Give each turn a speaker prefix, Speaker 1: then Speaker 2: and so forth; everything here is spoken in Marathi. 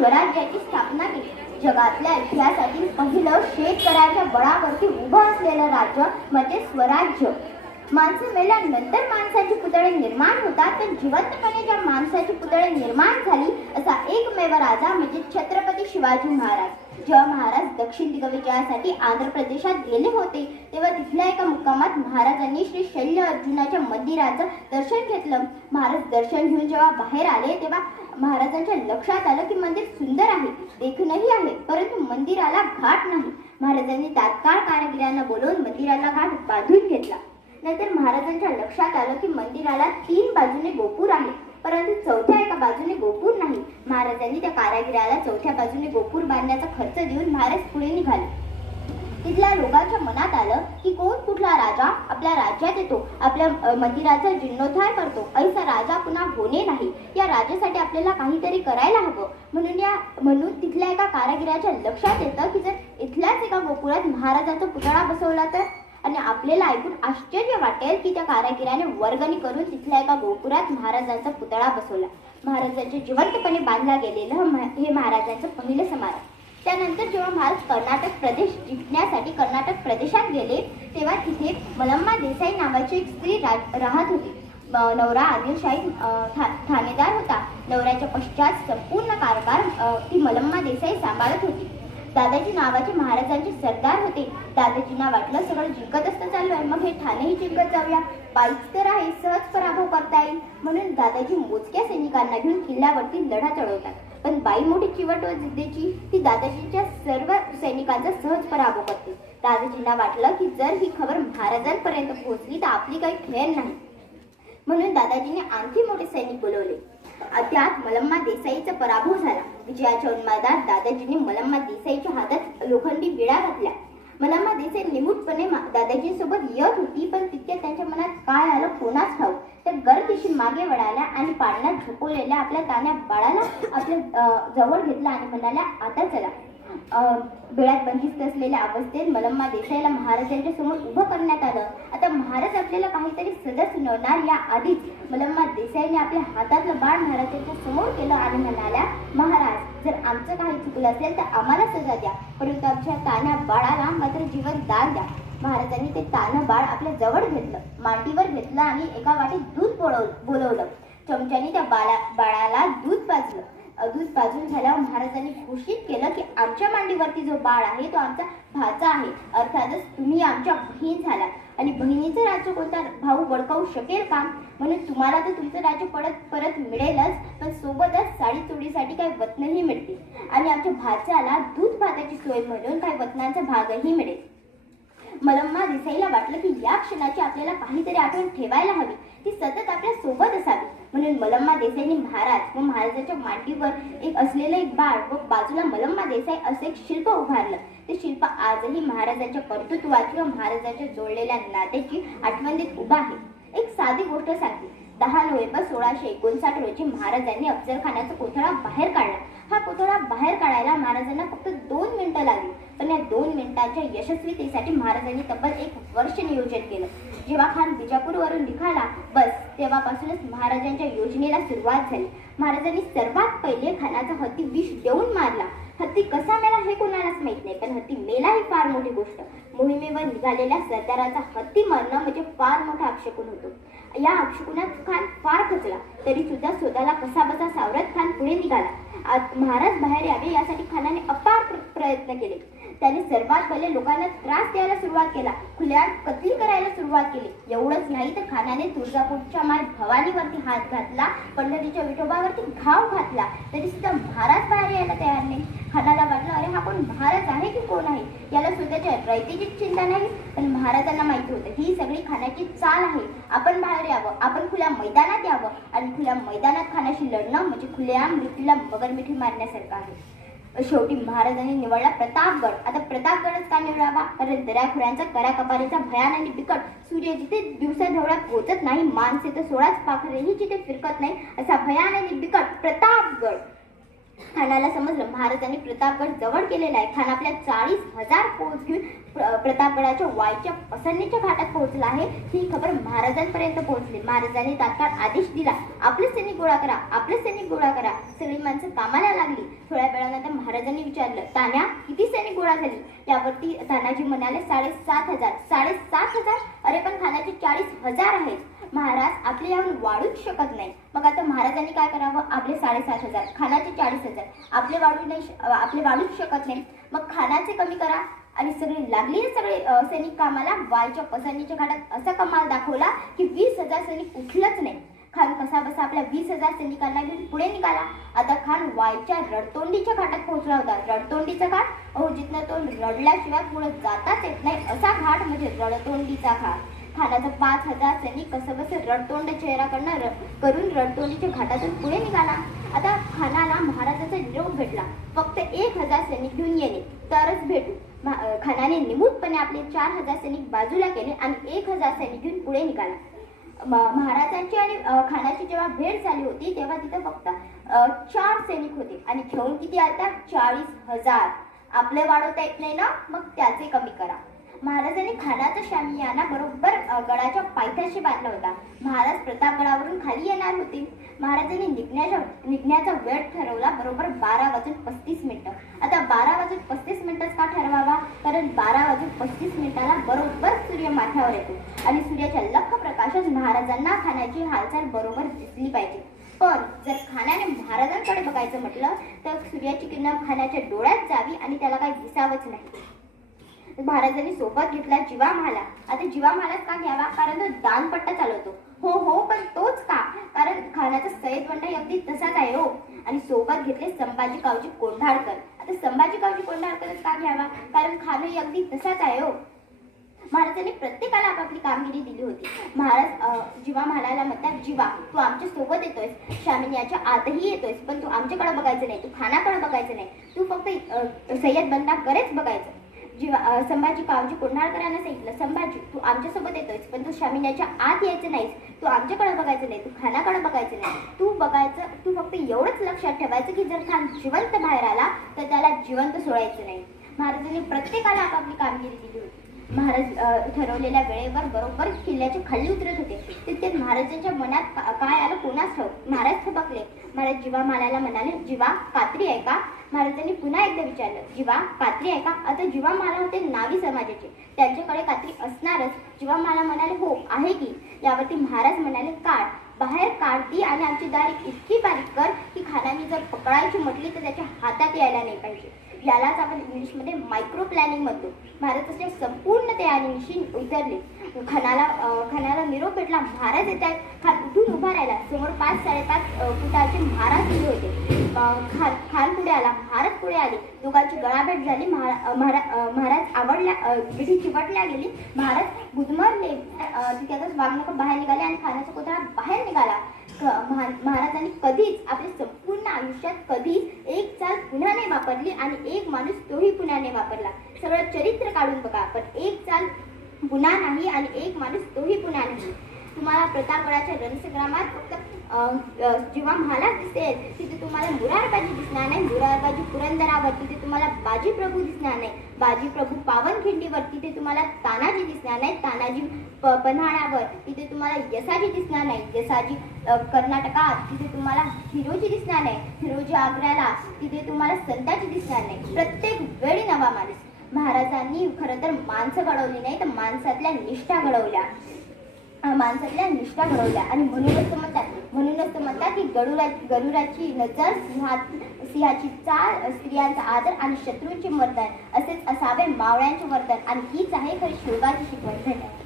Speaker 1: स्वराज्याची स्थापना केली. जगातल्या इतिहासातील पहिलं शेतकऱ्याच्या बळावरती उभं असलेलं राज्य म्हणजे स्वराज्य. माणसं मेल्यानंतर माणसाची पुतळे निर्माण होतात तर जिवंतपणे ज्या माणसाची पुतळे निर्माण झाली असा एकमेव राजा म्हणजे छत्रपती शिवाजी महाराज. जेव्हा महाराज दक्षिण दिग्विजयासाठी आंध्र प्रदेशात गेले होते तेव्हा तिथल्या एका मुक्कामात महाराजांनी श्री शल्य अर्जुनाच्या मंदिराचं दर्शन घेतलं. महाराज दर्शन घेऊन जेव्हा बाहेर आले तेव्हा महाराजांच्या लक्षात आलं की मंदिर सुंदर आहे देखणंही आहे परंतु मंदिराला घाट नाही. महाराजांनी तात्काळ कारागिरांना बोलवून मंदिराला घाट बांधून घेतला. नंतर महाराजांच्या लक्षात आलं की मंदिराला तीन बाजूने गोपूर आहे परंतु चौथ्या एका बाजूने गोपूर नाही. महाराजांनी त्या कारागिराला चौथ्या बाजूने गोपूर बांधण्याचा खर्च देऊन महाराज पुढे निघाले. तिथल्या लोकांच्या मनात आलं की कोण आपल्या राज्यात येतो. आपल्या मंदिराचा जीर्णोद्धार करतो. ऐसा राजा पुन्हा होणे नाही. या राजासाठी आपल्याला काहीतरी करायला हवं. म्हणून या म्हणून तिथल्या एका कारागिराच्या लक्षात येतं की जर इथल्याच एका गोकुळात महाराजाचा पुतळा बसवला तर? आणि आपल्याला ऐकून आश्चर्य वाटेल की त्या कारागिराने वर्गणी करून तिथल्या एका गोपुरात महाराजांचा पुतळा बसवला. महाराजांचे जिवंतपणे बांधला गेलेलं हे महाराजांचं पहिलं समारंभ. त्यानंतर जेव्हा महाराज कर्नाटक प्रदेश जिंकण्यासाठी कर्नाटक प्रदेशात गेले तेव्हा तिथे मलम्मा देसाई नावाची एक स्त्री रा- राहत होती. नवरा आदिलशाही ठा- ठाणेदार होता. नवऱ्याच्या पश्चात संपूर्ण कारभार ती मलम्मा देसाई सांभाळत होती. दादाजी नावाचे महाराजांचे सरदार होते. दादाजींना वाटलं सगळं जिंकत असतं चालू आहे. मग हे ठाणेही जिंकत जाऊया. बाईक तर आहे सहज पराभव करता येईल. म्हणून दादाजी मोजक्या सैनिकांना घेऊन किल्ल्यावरती लढा चढवतात. पण बाई मोठी चिवट व जिद्दीची ती दादाजींच्या सर्व सैनिकांचा सहज पराभव करते. दादाजींना वाटलं की जर ही खबर महाराजांपर्यंत पोहोचली तर आपली काही खेळ नाही. म्हणून दादाजीने आणखी मोठे सैनिक बोलवले. त्यात मलम्मा देसाईचा पराभव झाला. विजयाच्या उन्मादात दादाजींनी मलम्मा देसाईच्या हातात लोखंडी विडा घातल्या. मलम्मा देसाई निमूटपणे दादाजींसोबत येत होती पण तितक्या त्यांच्या मनात काय आलं कोणाच ठाऊक? त्या गर्दीशी मागे वळाल्या आणि पाळण्यात झोपवलेल्या आपल्या तान्या बाळाला आपल्या जवळ घेतला आणि म्हणाल्या आता चला. अ, बंदिस्त असलेल्या अवस्थेत मलम्मा देसाईला महाराजांच्या समोर उभं करण्यात आलं. आता महाराज आपल्याला काहीतरी सजा सुनावणार या आधीच मलम्मा देसाईने आपल्या हातातलं बाळ महाराजांच्या समोर केलं आणि म्हणाल्या महाराज जर आमचं काही चुकलं असेल तर आम्हाला सजा द्या परंतु आमच्या तान्या बाळाला मात्र जीवन दान द्या. महाराजांनी ते तानं बाळ आपल्या जवळ घेतलं. मांडीवर घेतलं आणि एका वाटीत दूध बोलव बोलवलं. चमच्याने त्या बाळा बाळाला दूध पाजलं. दूध पाजून झाल्यावर महाराजांनी घोषित केलं की आमच्या मांडीवरती जो बाळ आहे तो आमचा भाचा आहे. अर्थातच तुम्ही आमच्या बहीण झाला आणि बहिणीचं राज्य कोणता भाऊ बळकावू शकेल का? म्हणून तुम्हाला तर तुमचं राज्य परत परत मिळेलच पण सोबतच साडी चोडीसाठी काही वतनही मिळतील. आणि आमच्या भाच्याला दूध भाताची सोय म्हणून काही वतनांचा भागही मिळेल. मलम्मा दिसाईला वाटलं की या क्षणाची आपल्याला काहीतरी आठवण ठेवायला हवी. ती सतत आपल्यासोबत असावी. म्हणून मलम्मा देसाईने महाराज व महाराजाच्या मांडीवर एक असलेलं एक बाळ व बाजूला मलम्मा देसाई असं एक शिल्प उभारलं. ते शिल्प आजही महाराजाच्या कर्तृत्वाची व महाराजाच्या जोडलेल्या नात्याची आठवण देत उभं आहे. एक साधी गोष्ट सांगते. दहा नोव्हेंबर सोळाशे एकोणसाठ रोजी महाराजांनी अफजलखानाचा पुतळा कोथळा बाहेर काढला. हा कोथळा बाहेर काढायला महाराजांना फक्त दोन मिनिटं लागली. पण या दोन मिनिटांच्या यशस्वीतेसाठी महाराजांनी तब्बल एक वर्ष नियोजन केलं. जेव्हा खान बिजापूरवरून निघाला बस तेव्हापासूनच महाराजांच्या योजनेला सुरुवात झाली. महाराजांनी सर्वात पहिले खानाचा हत्ती विष देऊन मारला. हत्ती कसा मेला हे कोणालाच माहीत नाही पण हत्ती मेला ही फार मोठी गोष्ट. मोहिमेवर निघालेल्या सरदाराचा हत्ती मरणं म्हणजे फार मोठा अपशकुन होतो. या अपशकुनात खान फार खचला तरी सुद्धा स्वतःला कसा बसा सावरत खान पुढे निघाला. महाराज बाहेर यावे यासाठी खानाने अपार प्रयत्न केले. त्याने सर्वात पहिले लोकांना त्रास द्यायला सुरुवात केला खुल्या कत्ल करायला सुरुवात केली. एवढंच नाही तर खानाने तुळजापूरच्या माय भवानीवरती हात घातला पंढरीच्या विठोबावरती घाव घातला. तरी सुद्धा महाराज बाहेर यायला तयार नाही. खानाला वाटलं अरे हा कोण महाराज आहे की कोण आहे? याला स्वतःच्या रयतेची चिंता नाही पण महाराजांना माहिती होतं. ही सगळी खाण्याची चाल आहे. आपण बाहेर यावं. आपण खुल्या मैदानात यावं. आणि खुल्या मैदानात खाण्याशी लढणं म्हणजे खुल्या मृत्यूला मगरमिठी मारण्यासारखं आहे. शेवटी महाराजांनी निवडला प्रतापगड. आता प्रतापगडच का निवडावा? कारण दऱ्याखोऱ्यांचा कराकपारीचा भयान आणि बिकट सूर्य जिथे दिवसा ढवळ्यात पोहोचत नाही माणसे तर सोळाच पाखरेही जिथे फिरकत नाही असा भयान आणि बिकट प्रतापगड. खानाला समजलं महाराजांनी प्रतापगड जवळ केलेला आहे. खान आपल्या चाळीस हजार फौज घेऊन प्रतापगडाच्या वायच्या पसरणीच्या घाटात पोहोचला आहे. ही खबर महाराजांपर्यंत पोहोचली. महाराजांनी तात्काळ आदेश दिला. आपले सैनिक गोळा करा. आपले सैनिक गोळा करा. सगळी माणसं कामाला लागली. थोड्या वेळानंतर महाराजांनी विचारलं तान्या किती सैनिक गोळा झाली? यावरती तानाजी म्हणाले साडेसात हजार. साडेसात हजार? अरे पण खानाचे चाळीस हजार आहेत. महाराज आपले याहून वाढूच शकत नाही मग आता महाराजांनी काय करावं? आपले साडेसात हजार खानाचे चाळीस हजार. आपले वाढू नाही आपले वाढूच शकत नाही मग खानाचे कमी करा. आणि सगळे लागली सगळे सैनिक कामाला? वायच्या पसरणीच्या घाटात असा कमाल दाखवला की वीस हजार सैनिक उठलंच नाही खान कसा बसा आपल्या वीस हजार सैनिकांना घेऊन पुढे निघाला. आता खान वायच्या रडतोंडीच्या घाटात पोहोचला होता. रडतोंडीचा घाट? अहो जिथनं तो रडल्याशिवाय पुढे जाताच येत नाही. असा घाट म्हणजे रडतोंडीचा घाट. खानाचा पाच हजार सैनिक कसं बस रणतोंड चेहराकडनं र करून रणतोंडीच्या घाटातून पुढे निघाला. आता खानाला महाराजाचा निरोप भेटला. फक्त एक हजार सैनिक घेऊन येणे तरच भेटू. महा- खानाने निमूटपणे आपले चार हजार सैनिक बाजूला केले आणि एक हजार सैनिक घेऊन पुढे निघाला. म- महाराजांची आणि खानाची जेव्हा भेट झाली होती तेव्हा तिथे फक्त चार सैनिक होते. आणि घेऊन किती आता चाळीस हजार. आपले वाढवता येत नाही ना? मग त्याचे कमी करा. महाराजांनी खानाचा शामियाना बरोबर गडाच्या पायथ्याशी बांधला होता. महाराज प्रतापगडावरून खाली येणार होते. महाराजांनी निघण्याच्या निघण्याचा वेळ ठरवला बरोबर बारा वाजून पस्तीस मिनिटं. आता बारा वाजून पस्तीस मिनिटच का ठरवावा? कारण बारा वाजून पस्तीस मिनिटाला बरोबर सूर्य माथ्यावर येतो. आणि सूर्याच्या लख प्रकाशात महाराजांना खाण्याची हालचाल बरोबर दिसली पाहिजे. पण जर खाण्याने महाराजांकडे बघायचं म्हटलं तर सूर्याची किरण खाण्याच्या डोळ्यात जावी आणि त्याला काही दिसावंच नाही. महाराजांनी सोबत घेतला जीवा म्हाला आता जीवा महालाच का घ्यावा? कारण तो दानपट्टा चालवतो. हो हो पण तोच का? कारण खानाचा सय्यद बंडा अगदी तसाच आहे हो. आणि सोबत घेतले संभाजी कावजी कोंढाळकर. आता संभाजी कावजी कोंढाळकरच का घ्यावा? कारण खानही अगदी तसाच आहे हो. महाराजांनी प्रत्येकाला आपापली कामगिरी दिली होती. महाराज जीवा महालाला म्हणतात जीवा तू आमच्यासोबत येतोयस. शामिनीच्या आतही येतोयस. पण तू आमच्याकडे बघायचं नाही. तू खानाकडे बघायचं नाही. तू फक्त सय्यद बंदा करेच बघायचं. जेव्हा संभाजी कावजी कोंढाळकरांना सांगितलं संभाजी तू आमच्यासोबत येतोयस पण तू शामिनीच्या आत यायचं नाहीस. तू आमच्याकडे बघायचं नाही तू खानाकडे बघायचं नाही. तू बघायचं तू फक्त एवढंच लक्षात ठेवायचं की जर खान जिवंत बाहेर आला तर त्याला जिवंत सोडायचं नाही. महाराजांनी प्रत्येकाला आपापली कामगिरी दिली होती. महाराज ठरवलेल्या वेळेवर बरोबर किल्ल्याचे खाली उतरत होते. तिथे महाराजांच्या मनात का- काय आलं कोणास ठाऊक? महाराज महाराज जीवा मालाला म्हणाले जीवा पात्री आहे का? महाराजांनी पुन्हा एकदा विचारलं जीवा पात्री आहे का? आता जीवा माला होते नावी समाजाचे. त्यांच्याकडे कात्री असणारच. जीवा माला म्हणाले हो आहे की. यावरती महाराज म्हणाले काढ. बाहेर काढती आणि आमची दारी इतकी बारीक कर की खानाने जर पकडायची म्हटली तर त्याच्या हातात यायला नाही पाहिजे. यालाच आपण इंग्लिशमध्ये मायक्रो प्लॅनिंग म्हणतो महाराजाच्या संपूर्ण तयारीनिशी उतरले. खानाला अं, खानाला निरोप भेटला. महाराज येत आहेत खान उभा राहिला समोर पाच साडेपाच फुटाचे महाराज उभे होते. खान खान पुढे आला महाराज पुढे आले. दोघांची गळाभेट झाली. महारा महाराज आवडल्या अं, विधी चिवटल्या गेली. महाराज गुदमरले अं, वागणूक बाहेर निघाले आणि खानाचा पुतळा बाहेर निघाला. महाराजांनी कधीच आपल्या संपूर्ण आयुष्यात कधीच एक चाल पुन्हा नाही वापरली आणि एक माणूस तोही पुन्हा नाही वापरला. सगळं चरित्र काढून बघा पण एक चाल पुन्हा नाही आणि एक माणूस तोही पुन्हा नाही. तुम्हाला प्रतापगडाच्या रणसंग्रामात फक्त जेव्हा महालाच दिसेल तिथे तुम्हाला मुरारबाजी दिसणार नाही. मुरारबाजी पुरंदरावर तिथे तुम्हाला बाजी प्रभू दिसणार नाही. बाजी प्रभू पावनखिंडीवर तिथे तुम्हाला तानाजी दिसणार नाही. तानाजी प- पन्हाळ्यावर तिथे तुम्हाला यसाजी दिसणार नाही. यसाजी कर्नाटकात तिथे तुम्हाला हिरोजी दिसणार नाही. हिरोजी आग्र्याला तिथे तुम्हाला संताजी दिसणार नाही. प्रत्येक वेळी नवा माणूस. महाराजांनी खरं तर माणसं घडवली नाही तर माणसातल्या निष्ठा घडवल्या. माणसातल्या निष्ठा घडवल्या. आणि म्हणूनच म्हणतात म्हणूनच म्हणतात की गरुडा गरुडाची नजर सिंहात सिंहाची चाल स्त्रियांचा आदर आणि शत्रूंचे मर्दन असेच असावे मावळ्यांचे वर्तन आणि हीच आहे खरी शिवबाची शिकवण. धन्यवाद.